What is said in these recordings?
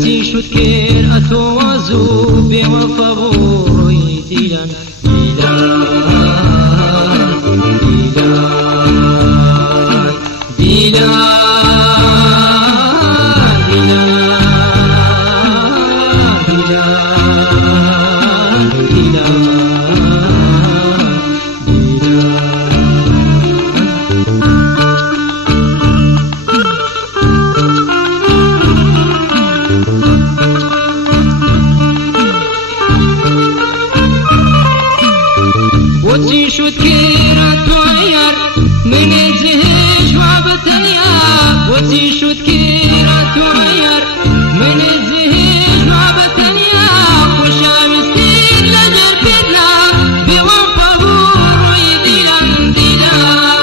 بۆچی شد کێر ئەتۆواز و بێوەفا بۆ ڕۆی دیلان دیلان دیلان دیلان بۆچی شد کێرە تۆ یار منێ جێهێش وا بەتەنیا بۆچی شد کێرە تۆ یار منێ جێهێش وا بەتەنیا خۆشەویستیت لەژێر پێدنا بێوەفا بوو ڕۆی دیلان دیلان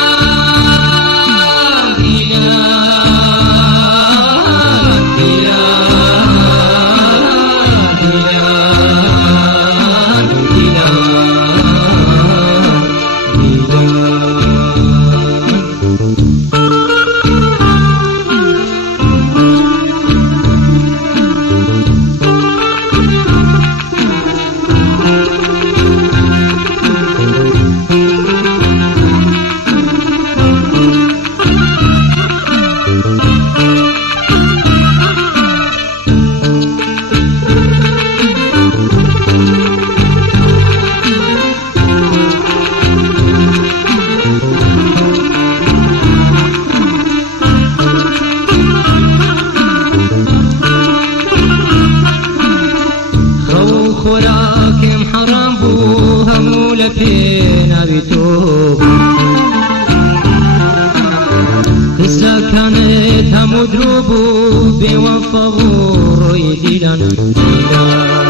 دیلان دیلان دیلان خوراکم حرام بوو هەموو لە پێ ناوی تۆ قسەکانت هەموو درۆ بوو بێوەفا بوو ڕۆی دیلان دیلان